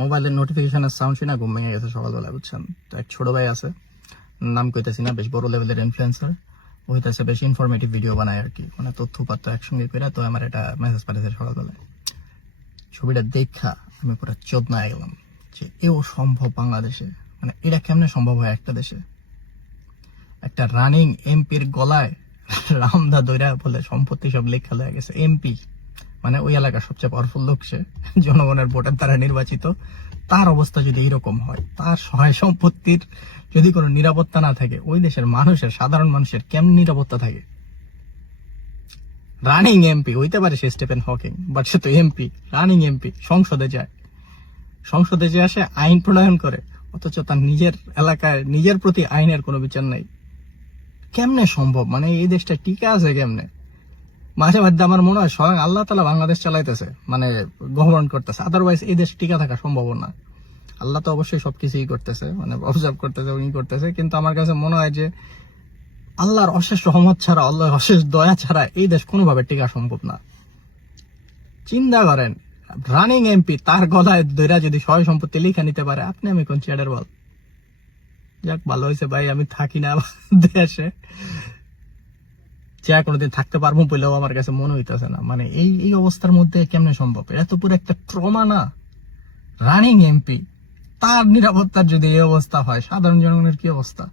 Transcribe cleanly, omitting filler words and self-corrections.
মোবাইলের নোটিফিকেশনের সাউন্ড শুনে ঘুম ভেঙে গেছে সকালবেলা, বুঝছেন। তো এক ছোট ভাই আছে, নাম কইতেছি না, বেশ বড় লেভেলের ইনফ্লুয়েন্সার। ও হইতেছে বেশ ইনফরমেটিভ ভিডিও বানায় আর কি, মানে তথ্য উপাত্ত একসঙ্গে করে। তো আমার এটা মেসেজ পাঠিয়েছে সকালবেলায়। ছবিটা দেখা আমি পুরো চোদনায় গেলাম যে এও সম্ভব বাংলাদেশে, মানে এটা কেমনে সম্ভব হয় একটা দেশে। একটা রানিং এমপির গলায় রামদা দৈরা বলে সম্পত্তি সব লেখা হয়ে গেছে। এমপি মানে ওই এলাকার সবচেয়ে পাওয়ারফুল লোক, সে জনগণের ভোটের দ্বারা নির্বাচিত। তার অবস্থা যদি এরকম হয়, তার সহায় সম্পত্তির যদি কোনো নিরাপত্তা না থাকে, ওই দেশের মানুষের, সাধারণ মানুষের কেমন নিরাপত্তা থাকে? রানিং এমপি হইতে পারে সে স্টিফেন হকিং, বাট সে তো এমপি, রানিং এমপি। সংসদে যায়, সংসদে যে আসে আইন প্রণয়ন করে, অথচ তার নিজের এলাকায় নিজের প্রতি আইনের কোনো বিচার নাই। কেমনে সম্ভব? মানে এই দেশটা টিকে আছে কেমনে? মাঝে মাঝে আমার মনে হয় স্বয়ং আল্লাহ তাআলা বাংলাদেশ চালাইতেছে, মানে গভর্ন করতেছে, আদারওয়াইজ এই দেশ টিকা থাকা সম্ভব না। আল্লাহ তো অবশ্যই সবকিছুই করতেছে, মানে অবজার্ভ করতেছে, উনি করতেছে, কিন্তু আমার কাছে মনে হয় যে আল্লাহর অশেষ রহমত ছাড়া, আল্লাহর অশেষ দয়া ছাড়া এই দেশ কোনোভাবে টিকা সম্ভব না। চিন্তা করেন, রানিং এমপি তার গলায় দৈরা যদি সহায় সম্পত্তি লিখে নিতে পারে, আপনি আমি কোন চেয়ারের বল। যাক, ভালো হয়েছে ভাই আমি থাকি না দেশে, যা কোনোদিন থাকতে পারবো বলেও আমার কাছে মনে হইতেছে না। মানে এই এই অবস্থার মধ্যে কেমনে সম্ভব? এটা তো পুরো একটা ট্রমা না? রানিং এমপি, তার নিরাপত্তার যদি এই অবস্থা হয়, সাধারণ জনগণের কি অবস্থা?